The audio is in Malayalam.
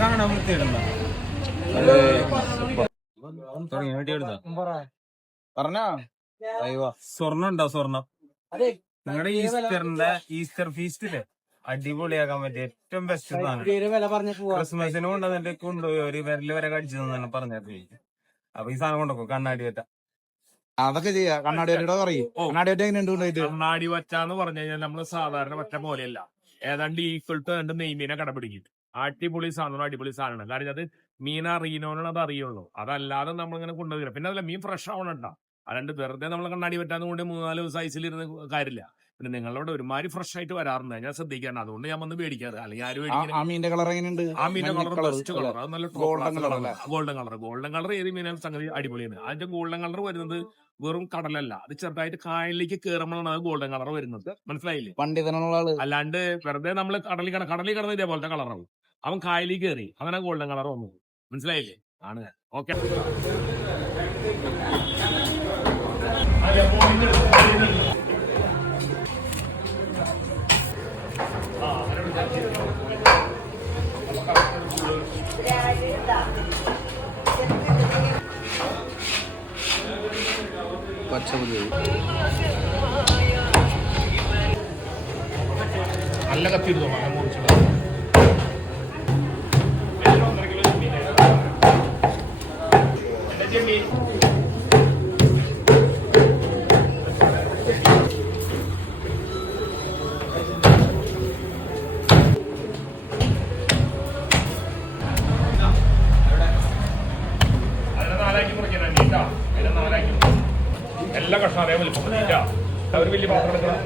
കാണാൻ വൃത്തിയിടണ്ട പറഞ്ഞോ സ്വർണ്ണം ഉണ്ടോ? സ്വർണ്ണം നിങ്ങളുടെ ഈസ്റ്റർ ഫീസ്റ്റില് അടിപൊളിയാക്കാൻ പറ്റിയ ഏറ്റവും ബെസ്റ്റ് സാധനം. ക്രിസ്മസിന് കൊണ്ടുവന്നിട്ട് കൊണ്ടുപോയി ഒരു വിരല് വരെ കടിച്ചു തന്നെ പറഞ്ഞത്. അപ്പൊ ഈ സാധനം കൊണ്ടുപോ കണ്ണാടി വറ്റ. അതൊക്കെ ചെയ്യാ. കണ്ണാടി കണ്ണാടി വറ്റാന്ന് പറഞ്ഞു കഴിഞ്ഞാൽ നമ്മള് സാധാരണ വറ്റ പോലെയല്ല, ഏതാണ്ട് ഈക്വൽ ടു രണ്ട് നെയ്മീനെ കടപിടിക്കും. അടിപൊളി സാധനം, അടിപൊളി സാധനമാണ്. കാരണം അത് മീൻ അറിയണോന്നാണ് അത് അറിയുള്ളൂ. അതല്ലാതെ നമ്മളിങ്ങനെ കൊണ്ടുവരില്ല. പിന്നെ അതല്ല, മീൻ ഫ്രഷ് ആവണട്ടോ. അല്ലാണ്ട് വെറുതെ നമ്മൾ കണ്ണാടി പറ്റാന്ന് കൊണ്ട് 3-4 ദിവസം ഐസിലിരുന്ന് കാര്യമില്ല. പിന്നെ നിങ്ങളോട് ഒരുമാതിരി ഫ്രഷ് ആയിട്ട് വരാറുണ്ട്, ഞാൻ ശ്രദ്ധിക്കാറ്. അതുകൊണ്ട് ഞാൻ വന്ന് മേടിക്കാറ്. അല്ലെങ്കിൽ ആരും ആ മീന്റെ കളർ എങ്ങനെയുണ്ട്? ആ മീന്റെ കളർ ബെസ്റ്റ് കളർ, അത് നല്ല ഗോൾഡൻ കളർ. ഗോൾഡൻ കളർ ഏത് മീനാണ് സംഗതി അടിപൊളിയാണ്. അതിന്റെ ഗോൾഡൻ കളർ വരുന്നത് വെറും കടലല്ല, അത് ചെറുതായിട്ട് കായലിലേക്ക് കയറുമ്പോഴാണ് അത് ഗോൾഡൻ കളർ വരുന്നത്. മനസ്സിലായില്ലേ? അല്ലാണ്ട് വെറുതെ നമ്മൾ കടലിൽ കിടന്ന് ഇതേപോലത്തെ കളറാവും. അവൻ കായലിൽ കയറി അങ്ങനെ ഗോൾഡൻ കളർ വന്നു. മനസ്സിലായില്ലേ? ആണ്. ഓക്കെ. നല്ല കത്തിരുന്നോ മുറിച്ചുള്ള എല്ലാ കഷ്ണം അതേ വലിപ്പം ഒരു വലിയ പാത്രം എടുക്കണം.